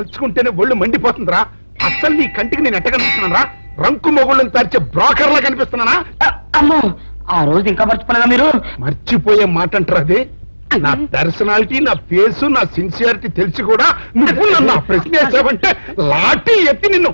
తలుచుకుంటేనే ఒళ్ళు మండిపోతుందిరా. అసలు నీ కంటికి నేను ఎట్ట కనిపిస్తున్నారా? రంకు మొగుళ్ళని తరిచే బ్రోకర్ లా కనిపిస్తున్నానా? అమ్మో, ఆ రోజు ఇంకా మర్చిపోలేదా మీరు? మర్చిపోయే మాట అంటారు అది. నా పర్సనాలిటీ, నా ఫేసు, నా సిన్సియారిటీ తెలిసి కూడా నువ్వు నన్ను ఆ ప్రశ్న వేసావంటే లాఠీ ఎత్తి నిన్ను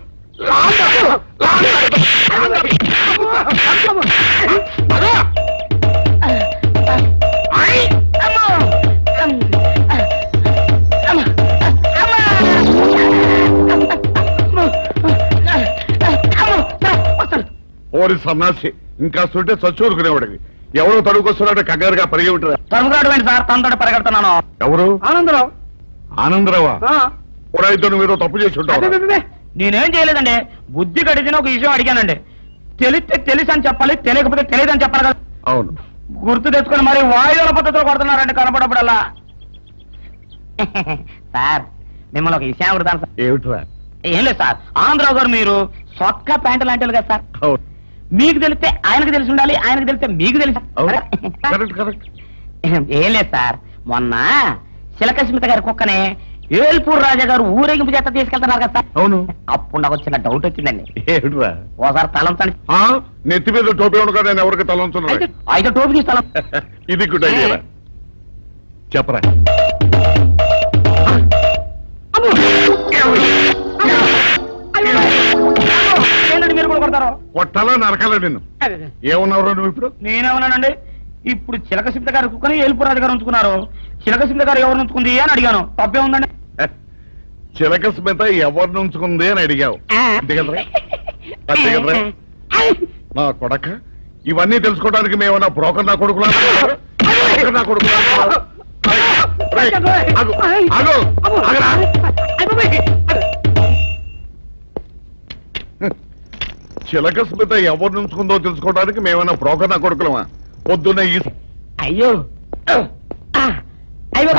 ఓరి సన్నాసి, ఇంకా సుంటే చచ్చూరుకునేవాడికి. ఎవరో తడుకొస్తున్నాడు కంగారుగా పరిగి ఉంటారు. తడుగురాడు సార్, తనతో పరిగెడుతున్నాను. ఎవరు? ఆనందరావు. ఆనందరావా? ఎవరైతే నువ్వు ఏదో తప్పు చేసి ఉంటావు. నేనేం చేయలేదండి, బుద్ధి గడిచిన ఒక విషయం అడిగానండి. తెలిస్తే తెలుసు అని చెప్పాలి, తెలియకపోతే తెలియదు అని చెప్పాలి కదా. అవును, గుర్తు తెచ్చుకొని మరి వాయువుల పద్ధతిలో కొడుతున్నారండి కనపడప్పుడల్లా. సార్, మిమ్మల్ని ఒక విషయం అడుగుతాను సార్. ఏమిట్రా? ఏం లేదు సార్, ఆనందరావు గారు మీరు సొక్క ప్యాంటు లాంటి కదా సార్. అవును, మీకు తెలిస్తే ఆయనకు తెలిసి ఉండాలి, ఆయనకు తెలిస్తే మీకు తెలిసి. ఏం లేదు సార్, మొన్న శిలకస్మిత గారి కుక్కనే ఏల్పూర్ రాజా గారు ఊరేగింపు చేత తీసుకెళ్తున్నారు కదా సార్. అవును. అప్పుడు నాకు చిన్న డౌట్ వచ్చిందండి. ఏమిట్రా? ఓసారి తలంచండి. నెత్తి మీద టోపీ ఉండగా నేను ఎవరికి తలంచున్నా? అయితే టోపీ తీసి తలం. ఇది గుడ్ ఐడియా. చెప్పరా. మీరు కూడా కొడతారు. కొట్టాలా నరకాలా నిన్ను? ఏమన్నావు నువ్వు ఇప్పుడు? నేనేమన్నానండి, ఇప్పుడు చిలకసింత గారు కుక్కని ఏల్పురాజు గారు ఉంచుకున్నారు, చిలకసింత గారు ఎవరు ఉంచుకుంది అని అడిగాను. తప్పే ఉందండి? చిలక స్మిత ఎవరిని ఉంచుకుంది అని అడిగావు. నా కొడక, ఇవన్నీ తెలుసుకోవడానికి మేమన్నా బ్రోకర్ నా కొడుకులా? నా కొడుకులా? చిలక స్మిత ఎవరిని ఉంచుకుందో తెలుసుకోవడానికి మేమన్నా బ్రోకర్ నా కొడుకులమా? పొద్దున్న అయ్యో అయ్యో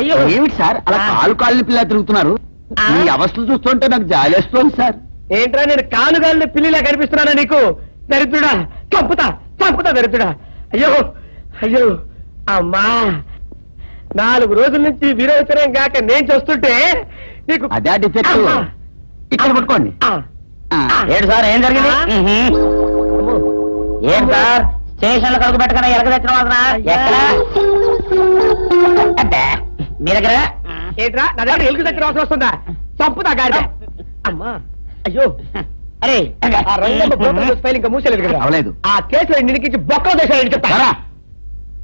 అయ్యో, ఏమిటి సార్ అలా కాలు పిల్ల తిరుగుతున్నారు? ఈ అవస్థలు చూస్తుంటే నాకు జాలేస్తుంది సార్. ఏంట్రా, నేను కానుగాలిని పిల్లిలా కనిపిస్తున్నానా నీకు? దరిద్రుడా, చంపుతా చంపుతా దరిద్రుడా. అయ్యో అయ్యో, అమ్మా, 4 రోజుల నుంచి విరోచనం కాక నేను చూస్తుంటే నీకు అదే డిఫెక్ట్. ఇక్కడ పట్టుకోండి. ఏంటి సార్, ఏం జరిగింది? ఏం సార్, స్టేషన్ లో కలుగు పెట్టకుండా ఎలక తెచ్చిన వాసన ఎక్కడ? మీ దగ్గర ఏంట్రా? నా దగ్గర ఎలుగు తెచ్చిన వాసన వస్తుందా? చంపుతా గాడి. అమ్మా, అయ్యో, అరే ఫైల్ ఇంకా మూసేలేదు కదా. అవలేదు. ఆ కేసులో నిడికి బొక్కలు చేశాడు చెప్తారా?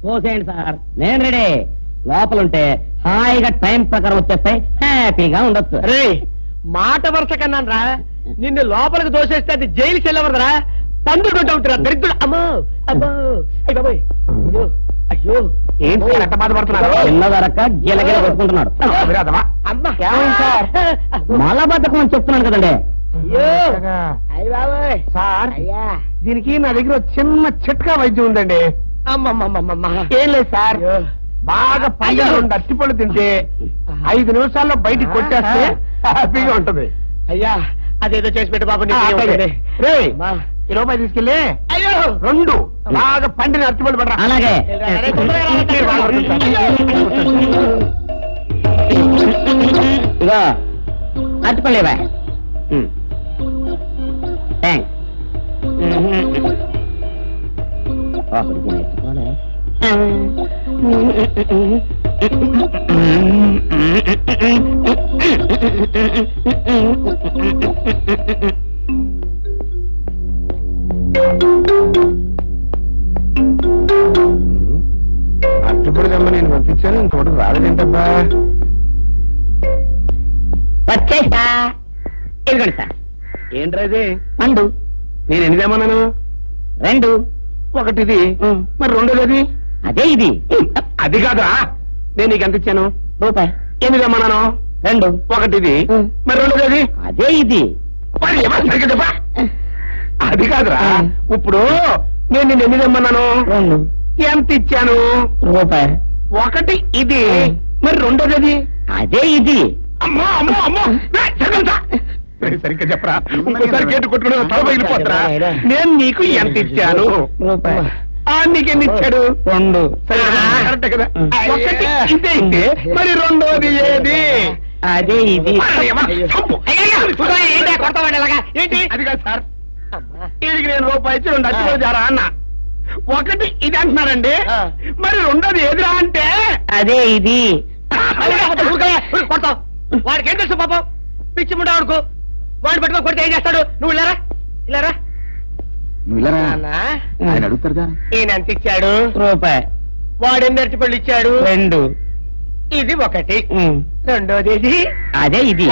పోసేయండి సార్, నేను రెడీ. లోపలుంటే హాయిగా టైం ప్రకారం వచ్చేస్తాయి, హ్యాపీగా ఉండొచ్చు. అరే, మాట వరుస కన్నాను రా, నిన్ను లోపలికి దోసేస్తే అది జైలుకి వెళ్ళవరదరా, పందులు ఉంటావుతురా దరిద్రుడు. అమ్మో అబ్బో, అయ్య బాబోయ్, అయ్యో అయ్యో, ఏంటి ఎంత బాధపడుతున్నారు? చిన్నదరక గిలగిల కొట్టుకుంటున్నాడు. మలబద్ధకం అని చెప్తున్నాను కదండి. సార్, దీనికి నా దగ్గర చిన్న చిట్కా వైద్యం ఉందండి. ఏం లేదు సార్, బాగా పండు 2 అట్టిపళ్ళు తింటే 5 నిమిషాల్లో బయటికి కొట్టేస్తే హ్యాపీగా ఉంటది. అయ్యా, అదేదో చేసి పెట్టు బాబు. ఈ రూపాయి తీసుకెళ్ళి 2 బాగా పండిన అట్టిపళ్ళు పడరా. అలాగే. ఇగో అరటిపళ్ళేవా? అట్టుపడి దమ్మ నేను పంపించాను, ఇంకోటి రాలేదేంటబ్బా? వచ్చేసా. ఇదిగోండి సార్. ఏంట్రా ఇది? పండు. నేను ఎన్ని తెమ్మన్నాను? 2. ఒకటిది, మరి 2ది? అదే ఇది. అది కాదా, నేను నీకు ఎంత ఇచ్చాను? రూపాయి. 8 తెమ్మన్నాను. 2. ఒకటిది, మరి 2ది? అదే ఇది. చెప్పా. అది కాదురా, ఇప్పుడు నేను నిన్ను ఎన్ని తెమ్మన్నాను? 2. ఎంత ఇచ్చాను? రూపాయి. ఒకటి ఇది, మరి 2ది? అదే ఇది. అమ్మో అమ్మో అమ్మో, సరిగ్గా చెప్పరా, ఇంకోసారి గేటు కొట్టుకుని తల పగిలిపోతారా? నేను నీకు ఎంత ఇచ్చాను? రూపాయి. నీకెన్ని ఇచ్చాడు? 2. కరెక్ట్ కదా. ఒకటి ఇదే ఇస్తే మరి 2ది ఏది? అదే ఇది కొడతామండి ఇలాగా ఏంటి అది కాదు సార్ వీడికి నేను రూపాయి ఇచ్చి 2 అచ్చులు జారా అన్న ఒకటి ఇది అంటున్నారండి మరి రెండోది ఏదిరా అంటే అదే ఇది కొడతావు వాడికి ఏం తెలుసు పాపం పిచ్చి ముండా వాడుకో వాడిని పట్టుకో కొడితే ఏం చేస్తాడు నువ్వు ఇలారా ఇలారా ఆయన అడుగుతారు ఈయన ఎంత ఇచ్చాడు రూపాయి వాడు ఎన్ని అరటిపళ్ళు ఇచ్చాడు 2 ఇది ఒకటి రెండోది ఇది అదే ఇది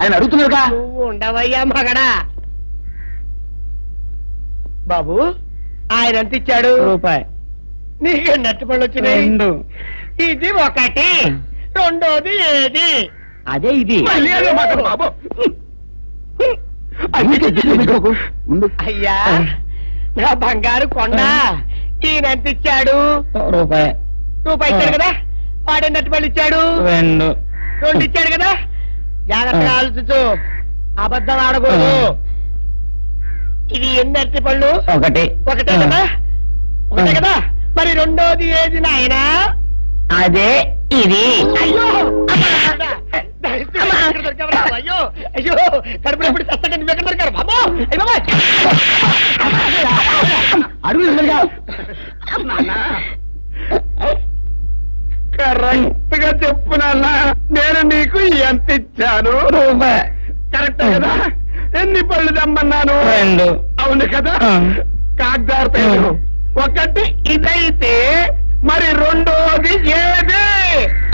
ఆయన అడుగుతున్నారుగా నువ్వు ఉండవయ్యా మగడా బాబు ఆయన ఎంత ఇచ్చాడు రూపాయి నీకు ఎన్ని అరటిపళ్ళు వచ్చినాయి 2 ఇది ఒకటి రెండోది ఏది అదే ఇది బాబు అయ్యా నా బంగారు కొండ ఈయన ఎంత ఇచ్చాడు రూపాయి ఇచ్చాడు కదా వాడెన్ని అరటిపళ్ళు ఇచ్చాడు 2 ఇచ్చాడు కదా జాగ్రత్తగా ఆలోచించు అబద్ధం ఆడకూడదు ఇది ఎన్ని అరటిపళ్ళు ఒకటే కదా ఒకటే కదా మరి రెండోది ఏది నాయనా అదే ఇది అయ్యో అయ్యో అయ్యో కడుపులో ఎప్పుడు చస్తాడు నువ్వు ఎక్కడ దొరికారు బాబు కరెక్ట్ గా చెప్పు నాన్న నేను నీకు ఎంత ఇచ్చాను కరెక్ట్ కదా ఎన్ని పళ్ళు తెమ్మన్నాను 2 అవును కదా కాగ్దారు ఒకటి ఇదైతే మరి రెండోది ఏది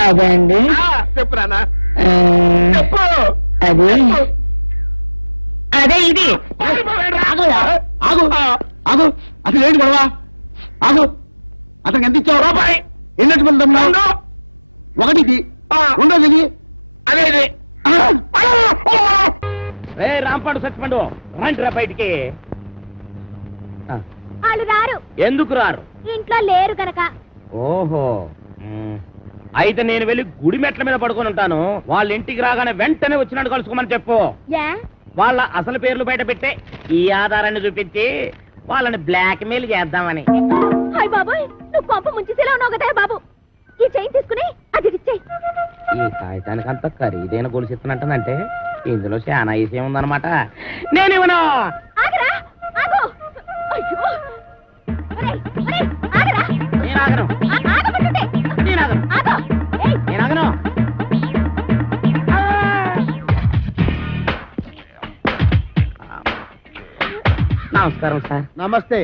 అదే అండి చెప్పు నాన్న చెప్పు అది అదే ఇది ఆగు ఆగు అసలు ఏంటి గొడవ ఆగు అతనికి ఎంత ఇచ్చావు రూపాయి ఎన్నట్టు వెళ్తాం ఒకటి ఇది రెండోది ఇది అదే ఇది రాంపాడు సచ్చిపండు రండి రా బయటికి వాళ్ళు రారు ఎందుకు రారు ఇంట్లో లేరు గనక ఓహో అయితే నేను వెళ్ళి గుడి మెట్ల మీద పడుకొని ఉంటాను వాళ్ళ ఇంటికి రాగానే వెంటనే వచ్చినట్టు కలుసుకోమని చెప్పు వాళ్ళ అసలు పేర్లు బయట పెట్టే ఈ ఆధారాన్ని చూపించి వాళ్ళని బ్లాక్ మెయిల్ చేద్దామని హాయ్ బాబాయ్ నువ్వు పంప ముంచేసేలా ఉన్నావు కదా బాబు ఈ చైన్ తీసుకుని అది ఇచ్చేయి ఈ కాగితానికి అంత ఖరీదైన గొలుసు ఇస్తున్నట్టనంటే ఇందులో చాలా విషయం ఉందన్నమాట నేను ఇవ్వను ఆగరా ఆగు అయ్యో ఒరేయ్ ఒరేయ్ ఆగరా నేను ఆగను ఆగమంటుంటే నేను ఆగను ఆగు ఏయ్ నేను ఆగను నమస్కారం సార్ నమస్తే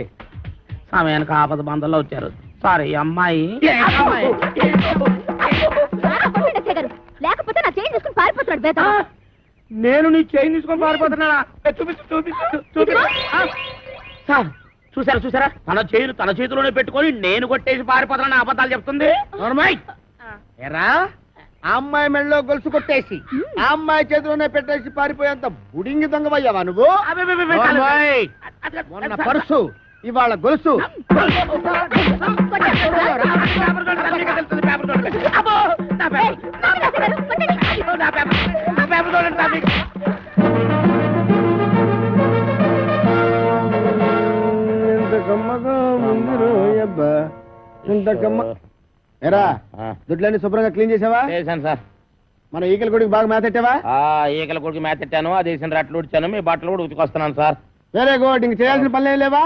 సమయానికి ఆపద బంధంలో వచ్చారు సారీ అమ్మాయి లేకపోతే నా చైన్ తీసుకుని పారిపోతున్నాడు బేత నేను నీ చైన్ తీసుకొని పారిపోతున్నా చూపించు సార్ చూసారా తన చేతిలోనే పెట్టుకొని నేను కొట్టేసి పారిపోతున్నా అబద్ధాలు చెప్తుంది ఎరా ఆ అమ్మాయి మెళ్ళలో గొలుసు కొట్టేసి ఆ అమ్మాయి చేతిలోనే పెట్టేసి పారిపోయేంత బుడింగి దొంగవయ్యావా నువ్వు మొన్న పర్సు ఇవాళ గొలుసు ఎరా దుడ్లన్నీ శుభ్రంగా క్లీన్ చేసావా చేశాను సార్ మన ఈకల గుడికి బాగా మేతెట్టావా ఈకల కొడుకు మేతెట్టాను అది వేసిన రట్లు ఉడిచాను మీ బట్టలు కూడా ఉతికొస్తున్నాను సార్ వెరీ గుడ్ ఇంక చేయాల్సిన పనులు ఏం లేవా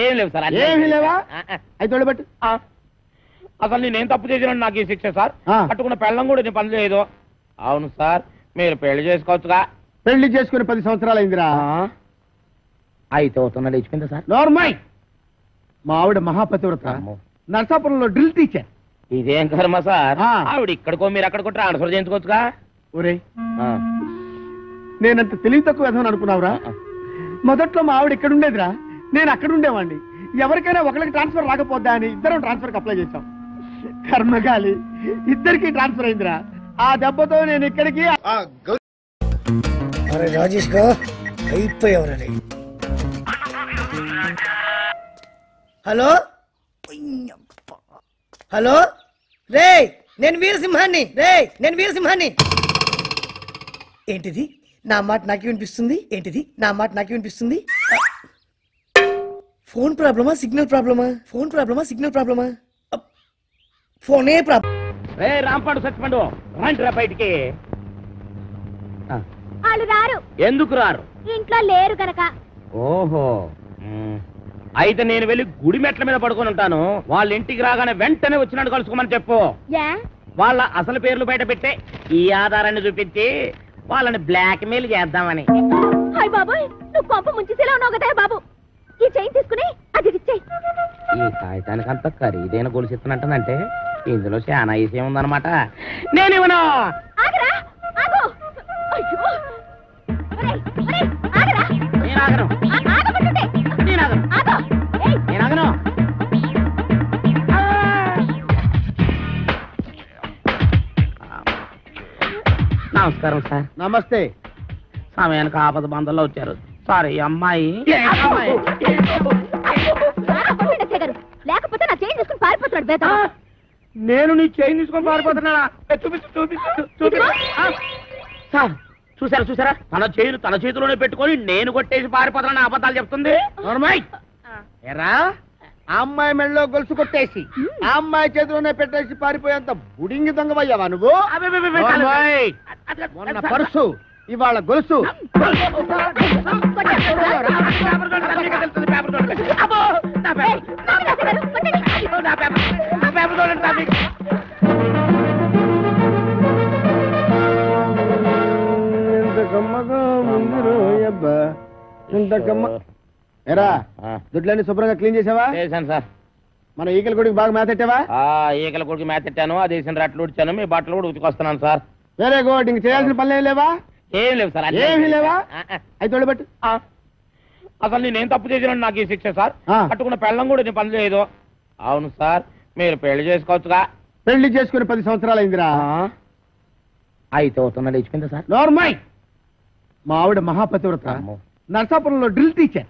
ఏం లేవు సార్ ఏమీ లేవా అయితే తోడబెట్టు అసలు నేనేం తప్పు చేసినా నాకు ఈ శిక్ష సార్ పట్టుకున్న పెళ్ళం కూడా నేను పని చేయదు అవును సార్ మీరు పెళ్లి చేసుకోవచ్చుగా పెళ్లి చేసుకుని 10 సంవత్సరాలు అయిందిరా అయితే అవుతున్నాడు ఇచ్చుకుందా సార్ నార్మల్ మా ఆవిడ మహాపతివ్రత నర్సాపురంలో డ్రిల్ టీచర్ ఇదేం కర్మ సార్ ఆవిడ ఇక్కడికో మీరు అక్కడికో ట్రాన్స్ఫర్ చేయించుకోవచ్చుగా ఒరే నేనంత తెలివి తక్కువ విధమని అనుకున్నావురా మొదట్లో మా ఆవిడ ఇక్కడ ఉండేదిరా నేను అక్కడ ఉండేవాడిని ఎవరికైనా ఒకరికి ట్రాన్స్ఫర్ రాకపోద్దా అని ఇద్దరం ట్రాన్స్ఫర్ అప్లై చేశాం కర్మగాలి ఇద్దరికి ట్రాన్స్ఫర్ అయిందిరా ఆ దెబ్బతో నేను ఇక్కడికి అరే రాజేష్ గా అయిపోయావరని హలో హలో రే నేను వీరసింహాన్ని ఏంటిది నా మాట నాకే వినిపిస్తుంది ఫోన్ ప్రాబ్లమా సిగ్నల్ ప్రాబ్లమా ఫోనే ప్రాబ్లం రే రాంపాడు సచ్చిపండు రండి రా బయటికి. వాళ్ళు రారు. ఎందుకు రారు? ఇంట్లో లేరు గనక. ఓహో అయితే నేను వెళ్ళి గుడి మెట్ల మీద పడుకొని ఉంటాను. వాళ్ళ ఇంటికి రాగానే వెంటనే వచ్చినట్టు కలుసుకోమని చెప్పు. వాళ్ళ అసలు పేర్లు బయట పెట్టే ఈ ఆధారాన్ని చూపించి వాళ్ళని బ్లాక్ మెయిల్ చేద్దామని. హాయ్ బాబాయ్, నువ్వు కొంప ముంచేసేలా ఉన్నావు కదా బాబు. ఈ చైన్ తీసుకుని అది ఇచ్చేయ్. ఈ కాగితానికి అంత ఖరీదైన గొలుసు ఇస్తున్నట్టంటే ఇందులో చాలా విషయం ఉందన్నమాట. నేను ఇవ్వను. ఆగరా, ఆగు. అయ్యో, ఒరేయ్, ఒరేయ్, ఆగరా. నేను ఆగను. ఆగమంటుంటే. నేను ఆగను. ఆగు. ఏయ్, నేను ఆగను. నమస్కారం సార్. నమస్తే. సమయానికి ఆపద బంధంలో వచ్చారు. సారీ అమ్మాయి. లేకపోతే నా చైన్ తీసుకుని పారిపోతున్నాడు బేట. నేను నీ చైన్ తీసుకొని పారిపోతున్నా. చూపించు చూపించు చూపించు. సార్ చూసారా చూసారా, తన చైన్ తన చేతిలోనే పెట్టుకొని నేను కొట్టేసి పారిపోతున్నా అబద్ధాలు చెప్తుంది. ఎరా, ఆ అమ్మాయి మెళ్ళలో గొలుసు కొట్టేసి ఆ అమ్మాయి చేతిలోనే పెట్టేసి పారిపోయేంత బుడింగి దొంగవయ్యావా నువ్వు? మొన్న పర్సు, ఇవాళ గొలుసు. ఎరా, దుడ్లన్నీ శుభ్రంగా క్లీన్ చేసావా? చేశాను సార్. మన ఈకల గుడికి బాగా మేతెట్టావా? ఈకల కొడుకు మేతెట్టాను, ఆ దేశం రట్లు ఉడిచాను, మీ బట్టలు కూడా ఉతికొస్తున్నాను సార్. Very good. ఇంక చేయాల్సిన పనులు ఏం లేవా? ఏం లేవు సార్. ఏమీ లేవా? అయితే తోడబెట్టు. అసలు నేనేం తప్పు చేసినా నాకు ఈ శిక్ష సార్. కట్టుకున్న పెళ్ళం కూడా నేను పని చేయదు. అవును సార్, మీరు పెళ్లి చేసుకోవచ్చుగా. పెళ్లి చేసుకుని 10 సంవత్సరాలు అయిందిరా. అయితే అవుతున్నాడు ఇచ్చిపోయింది సార్. నార్మల్. మా ఆవిడ మహాపతివ్రత, నర్సాపురంలో డ్రిల్ టీచర్.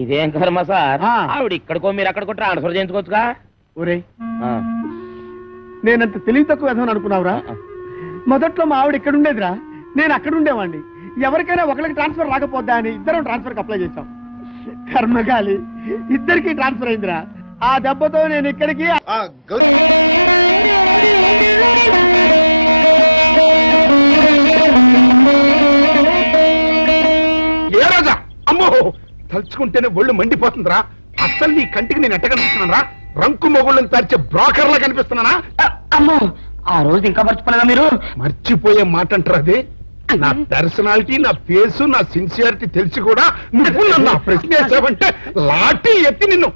ఇదేం కర్మ సార్, ఆవిడ ఇక్కడికో మీరు అక్కడికో ట్రాన్స్ఫర్ చేయించుకోవచ్చుగా. ఒరే, నేనంత తెలివి తక్కువ విధమని అనుకున్నావురా? మొదట్లో మా ఆవిడ ఇక్కడ ఉండేదిరా, నేను అక్కడ ఉండేవాడిని. ఎవరికైనా ఒకరికి ట్రాన్స్ఫర్ రాకపోద్దా అని ఇద్దరం ట్రాన్స్ఫర్ అప్లై చేశాం. కర్మగాలి, ఇద్దరికి ట్రాన్స్ఫర్ అయిందిరా. ఆ దెబ్బతో నేను ఇక్కడికి. ఏ రాజా, అమ్మో తలుచుకుంటేనే ఒళ్ళు మండిపోతుందిరా. అస్సలు నీ కంటికి నేను ఎట్ట కనిపిస్తున్నారా? రంకు మొగుళ్ళని తరిచే బ్రోకర్లా కనిపిస్తున్నానా? అమ్మో, ఆ రోజు ఇంకా మర్చిపోలేదా మీరు? మర్చిపోయే మాట అంటారు అదే. నా పర్సనాలిటీ, నా ఫేసు, నా సిన్సియారిటీ తెలిసి కూడా నువ్వు నన్ను ఆ ప్రశ్న వేసావంటే లాఠీ ఎత్తి నిన్ను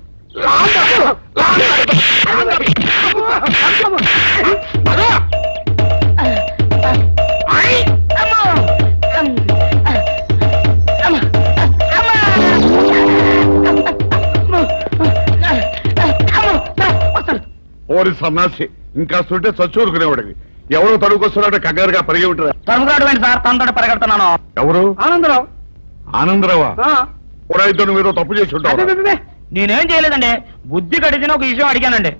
ఓరి సన్నాసి, ఇంకా సుంటే చచ్చూరుకునేవాడివి. ఎవరో తడుకొస్తున్నాడు కంగారుగా పరిగి ఉంటారు. తడుగురాడు సార్, తనతో పరిగెడుతున్నాను. ఎవరు? ఆనందరావు. ఆనందరావా? ఎవరైతే నువ్వు ఏదో తప్పు చేసి ఉంటావు. నేనేం చేయలేదండి, బుద్ధి గడిచిన ఒక విషయం అడిగానండి.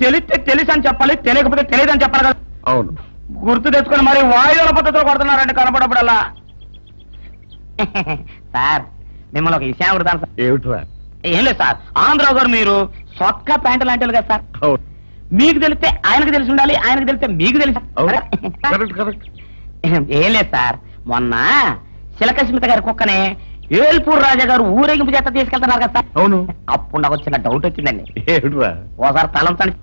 తెలిస్తే తెలుసు అని చెప్పాలి, తెలియకపోతే తెలియదు అని చెప్పాలి కదా. అవును, గుర్తు తెచ్చుకొని మరి వాయువుల పద్ధతిలో కొడుతున్నారండి కనపడప్పుడల్లా. సార్ మిమ్మల్ని ఒక విషయం అడుగుతాను సార్. ఏమిట్రా? ఏం లేదు సార్, ఆంధ్రావు గారు మీరు సొక్క ప్యాంటు లాంటి కదా సార్. అవును, మీకు తెలిస్తే ఆయనకు తెలిసి ఉండాలి, ఆయనకు తెలిస్తే మీకు తెలిసి. Correct correct. ఏం లేదు సార్, మొన్న శిలకస్మిత గారి కుక్కనే ఏల్పూర్ రాజా గారు ఊరేగింపు చేత తీసుకెళ్తున్నారు కదా సార్. అవును. అప్పుడు నాకు చిన్న డౌట్ వచ్చిందండి. ఏమిట్రా? ఓసారి తలంచండి.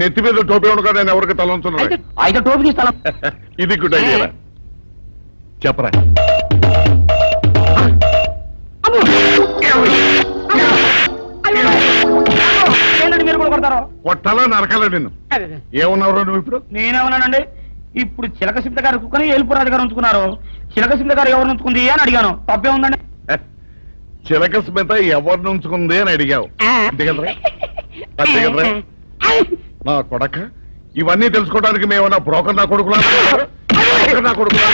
నెత్తి మీద టోపీ ఉండగా నేను ఎవరికి తలంచున్నా? అయితే టోపీ తీసి తలం. ఇది గుడ్ ఐడియా. చెప్పరా. మీరు కూడా కొడతారు. కొట్టాలా నరకాలా నిన్ను? ఏమన్నావు నువ్వు ఇప్పుడు? నేనేమన్నానండి, ఇప్పుడు చిలకసింత గారు కుక్కని ఏల్పూర్ రాజు గారు ఉంచుకున్నారు, చిలకసింత గారు ఎవరు ఉంచుకుంది అని అడిగాను. తప్పే ఉందండి? చిలక స్మిత ఎవరిని ఉంచుకుంది అని అడిగావు అంతే కదరా? అంతే కదరా? నా కొడక, ఇవన్నీ తెలుసుకోవడానికి మేమన్నా బ్రోకర్ నా కొడుకులా? నా కొడుకులా?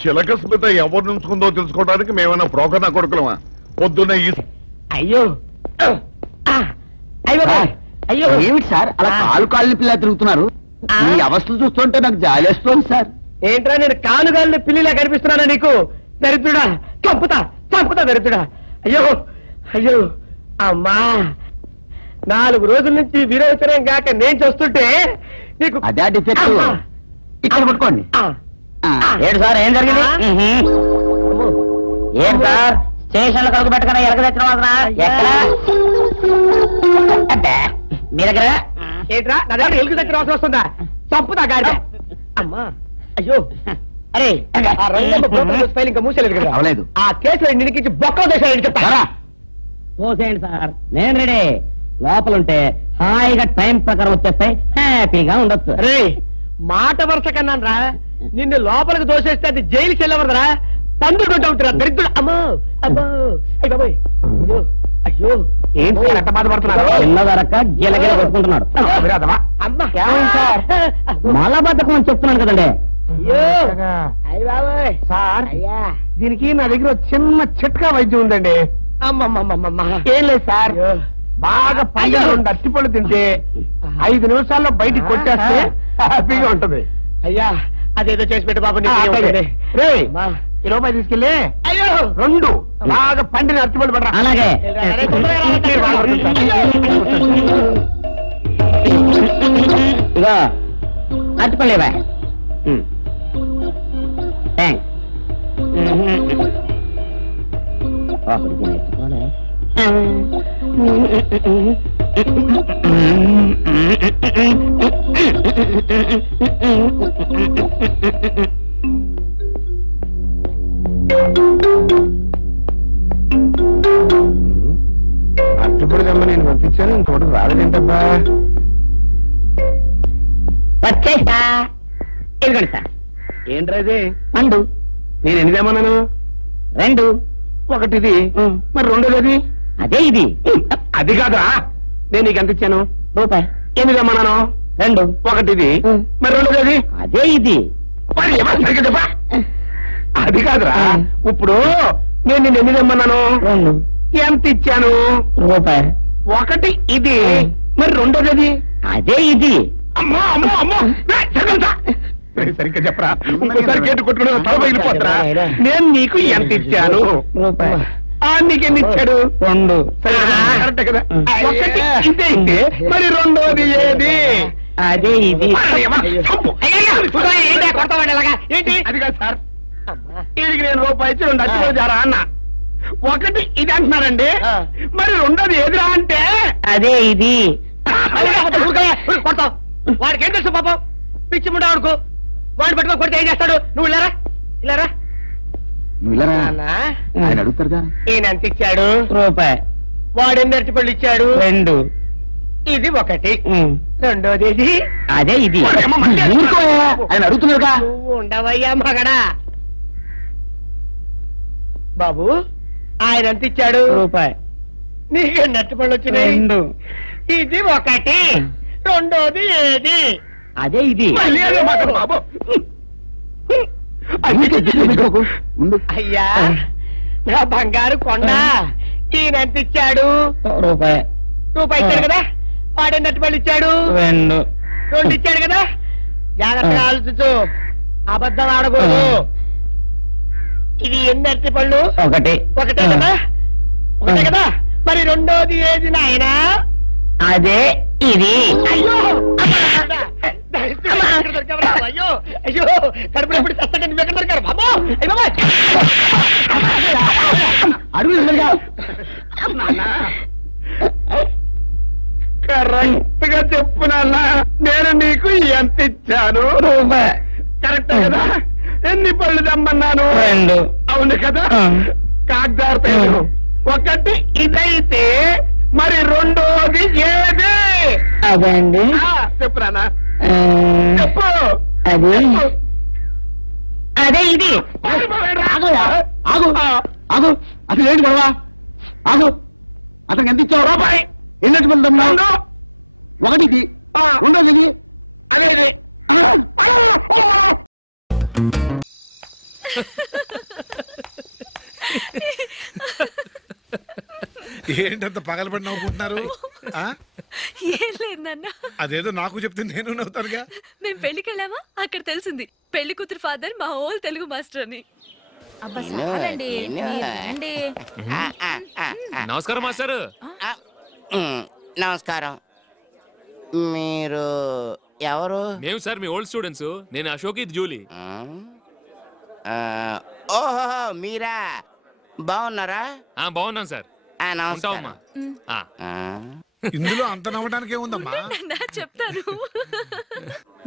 చిలక స్మిత ఎవరిని ఉంచుకుందో తెలుసుకోవడానికి మేమన్నా బ్రోకర్ నా కొడుకులమా? పొద్దున్న ఈ అయ్యో అయ్యో ఏమిటి సార్ అలా కాలు పిల్ల తిరుగుతున్నారు? ఈ అవస్థలు చూస్తుంటే నాకు జాలేస్తుంది సార్. ఏంట్రా, నేను కాలుగాలిని పిల్లిలా కనిపిస్తున్నానా నీకు? దరిద్రుడా, చంపుతా చంపుతా దరిద్రుడా. అయ్యో అయ్యో అమ్మా, 4 రోజుల నుంచి విరోచనం కాక నేను చూస్తుంటే నీకు అదే డిఫెక్ట్. అమ్మా. ఇక్కడ పట్టుకోండి. ఆ, ఏంటి సార్ ఏం జరిగింది? ఏంటి సార్ స్టేషన్ లో కలుగు పెట్టకుండా ఎలక తెచ్చిన వాళ్ళ ఎక్కడ మీ దగ్గర? ఏంట్రా నా దగ్గర ఎలుగు దగ్గర అవసరం వస్తుందా? చంపుతా గాడిద. అమ్మా అయ్యో అరే ఆ రంగమ్మ బ్రోకర్ ఫైల్ ఇంకా మూసేలేదు కదా. అవలేదు. ఆ కేసులో నిడికించి బొక్కలు దేశాలు చెప్తా. పోసేయండి సార్, నేను రెడీ. లోపలుంటే హాయిగా టైం ప్రకారం వచ్చేస్తాయి, హ్యాపీగా ఉండొచ్చు. అరే మాట వరుస కన్నాను రా, నిన్ను లోపలికి దోసేస్తే అది జైలు చెల్లవరదరా, పండుకుంటా ఉంటారా దరిద్రుడు. అమ్మో అబ్బో అయ్య బాబోయ్ అయ్యో అయ్యో ఏంటి ఎంత బాధపడుతున్నారు? చిన్నదరక గిలగిల కొట్టుకుంటున్నాడు. అమ్మా మలబద్ధకం అని చెప్తున్నాను కదండి. అయ్యో అయ్య బాబోయ్ సార్ అయ్యా, దీనికి నా దగ్గర చిన్న చిట్కా వైద్యం ఉందండి. అమ్మమ్మమ్మమ్మ ఏం లేదు సార్, బాగా పండుగ 2 అరటిపళ్ళు తింటే 5 నిమిషాల్లో బయటికి కొట్టేస్తే హ్యాపీగా ఉంటది. అయ్యా అదేదో చేసి పెట్టు బాబు. రే ఈ రూపాయి తీసుకెళ్ళి అయ్యో 2 బాగా పండిన అరటిపళ్ళు పడరా. అలాగే ఇగో అట్టుకోలేవా? అట్టుపడి దమ్మ నేను పంపించాను, ఇంకోటి రాలేదేంటబ్బా. వచ్చేసా. ఇదిగోండి సార్. ఏంట్రా ఇది? పండు నేను ఎన్ని తెమ్మన్నాను? 2. ఒకటిది, మరి రెండోది అదే ఇది. అది కాదా, నేను నీకు ఎంత ఇచ్చాను? రూపాయి. 8 తెమ్మన్నాను. 2. ఒకటిది, మరి రెండోది అదే ఇది. మరి ఏమన్నా సరిగ్గా చెప్పా? అది కాదురా, ఇప్పుడు నేను నిన్ను ఎన్ని తెమ్మన్నాను? 2. ఎంత ఇచ్చాను? రూపాయి. ఒకటి ఇది, మరి రెండోది అదే ఇది. అమ్మో అమ్మో అమ్మో సరిగ్గా చెప్పరా, ఇంకోసారి గేటు కొట్టుకుని తల పగిలిపోతారా? నేను నీకు ఎంత ఇచ్చాను? రూపాయి. నీకెన్ని ఇచ్చాడు? 2. కరెక్ట్ కదా. ఒకటి ఇదే అయితే మరి రెండోది ఏది? అదే ఇది. ఏంటి అది కాదు సార్, వీడికి నేను రూపాయి ఇచ్చి 2 అచ్చిపోయి జారా అన్న. ఒకటి ఇది అంటున్నారండి, మరి రెండోది ఏదిరా అంటే అదే ఇది. కొడతావు. వాడికి ఏం తెలుసు పాపం, పిచ్చి ముండా వాడుకో. వాడిని పట్టుకో కొడితే ఏం చేస్తాడు? నువ్వు ఇలారా ఇలారా. నువ్వు ఇలా ఆయన అడుగుతారుగా. ఈయన ఎంత ఇచ్చాడు? రూపాయి. వాడు ఎన్ని అరటిపళ్ళు ఇచ్చాడు? 2. ఇది ఒకటి, రెండోది ఇది. అదే ఇది. ఊరుకోయా, ఆయన అడుగుతున్నారుగా. నువ్వు ఉండవయ్యా మగడా. బాబు ఆయన ఎంత ఇచ్చాడు? రూపాయి. నీకు ఎన్ని అరటిపళ్ళు వచ్చినాయి? 2. ఇది ఒకటి, రెండోది ఏది? అదే ఇది. మళ్ళీ అదే మాట బాబు. ఉండు. అయ్యా నా బంగారు కొండ, ఈయన ఎంత ఇచ్చాడు? రూపాయి. రూపాయి ఇచ్చాడు కదా. వాడు ఎన్ని అరటిపళ్ళు ఇచ్చాడు? 2. 2 ఇచ్చాడు కదా. జాగ్రత్తగా ఆలోచించు, అబద్ధం ఆడకూడదు. ఇది ఎన్ని అరటిపళ్ళు? ఒకటే కదా. ఒకటే కదా, మరి రెండోది ఏది నాయనా? అదే ఇది. అయ్యో అయ్యో అయ్యో కడుపులో ఎప్పుడు చస్తగా నువ్వు ఎక్కడ దొరికారు బాబు? కరెక్ట్ గా చెప్పు నాన్న, నేను నీకు ఎంత ఇచ్చాను? రూపాయి. కరెక్ట్ కదా. ఎన్ని పళ్ళు తెమ్మన్నాను? 2. అవును కదా. కాగ్దారు ఒకటి ఇదైతే మరి రెండోది ఏది? అదే అండి. చెప్పు నాన్న, చెప్పు. అది అదే ఇది. ఆగు ఆగు, అసలు ఏంటి గొడవ? ఆగు, అతనికి ఎంత ఇచ్చావు? రూపాయి. ఎన్నట్టు వెళ్తున్నావు? ఒకటికి రెండోది అదేది. ఏంటంత పగలబడి నవ్వుకుంటున్నారు? ఏం లేదు నాన్న, అదేదో నాకు చెప్తే నేను నవ్వుతానుగా. మేము పెళ్లికి వెళ్ళామా, అక్కడ తెలిసింది పెళ్లి కూతురు ఫాదర్ మా ఓల్ తెలుగు మాస్టర్ అని. అబ్బా చాలండి రండి. నమస్కారం మాస్టర్. నమస్కారం. మీరు ఎవరు? మేము సార్ మీ ఓల్డ్ స్టూడెంట్స్. నేను అశోక్, ఇది జూలీ. ఓహో మీరా, బాగున్నారా? బాగున్నాను సార్. నమస్కారం. ఇందులో అంత నవ్వడానికి ఏముందమ్మా? చెప్తాను.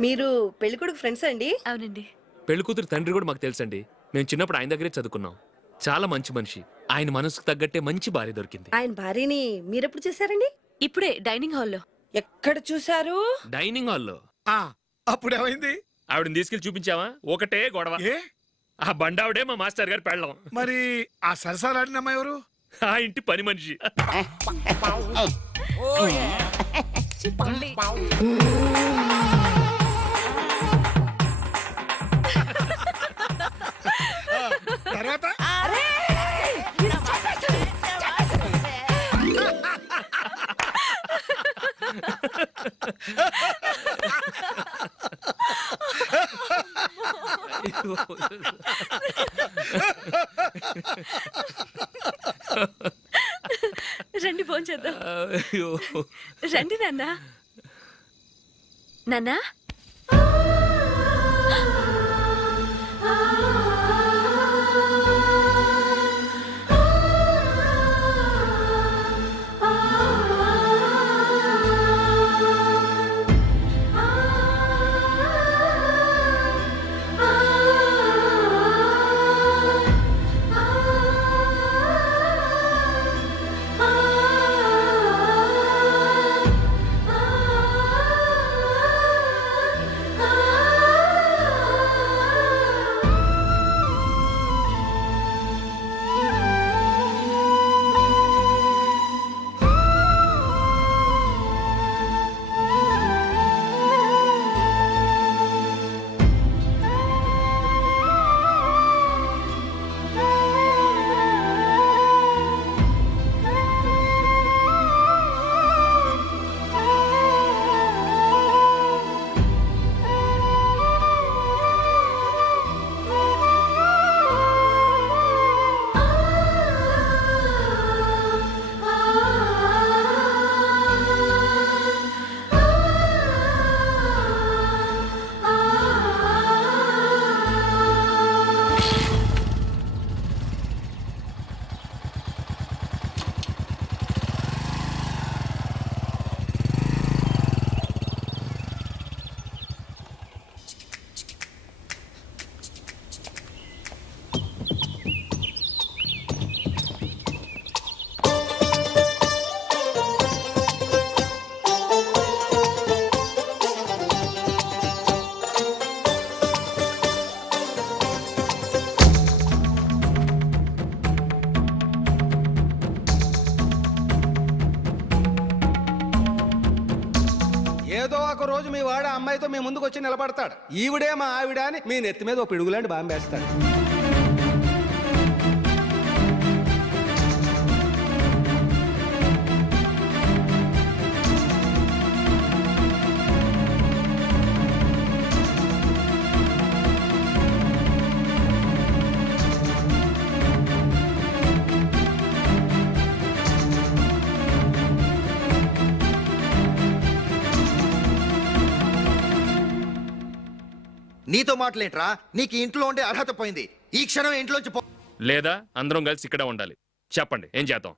మీరు పెళ్ళికొడుకు ఫ్రెండ్స్ అండి? అవునండి. పెళ్లి కూతురు తండ్రి కూడా మాకు తెలుసండి. మేము చిన్నప్పుడు ఆయన దగ్గరే చదువుకున్నాం. చాలా మంచి మనిషి. ఆయన మనసుకు తగ్గట్టే మంచి భార్య దొరికింది. ఆయన భార్యని మీరెప్పుడు చూసారండి? ఇప్పుడే డైనింగ్ హాల్లో. ఎక్కడ చూసారు? డైనింగ్ హాల్లో. అప్పుడు ఏమైంది? ఆవిడని తీసుకెళ్లి చూపించావా? ఒకటే గొడవ. ఆ బండావిడే మా మాస్టర్ గారు పెళ్ళం. మరి ఆ సరసాలాడినమ్మా ఎవరు? ఆ ఇంటి పని మనిషి. తర్వాత రండి భోంచేద్దాం. రండి నాన్న. నాన్న అమ్మాయితో మీ ముందుకు వచ్చి నిలబడతాడు. ఈవిడే మా ఆవిడ అని మీ నెత్తి మీద ఓ పిడుగులాంటి బాంబేస్తాడు. నీతో మాటలేంట్రా? నీకు ఇంట్లో ఉండే అర్హత పోయింది. ఈ క్షణం ఇంట్లోంచి లేదా అందరం కలిసి ఇక్కడ ఉండాలి. చెప్పండి ఏం చేద్దాం?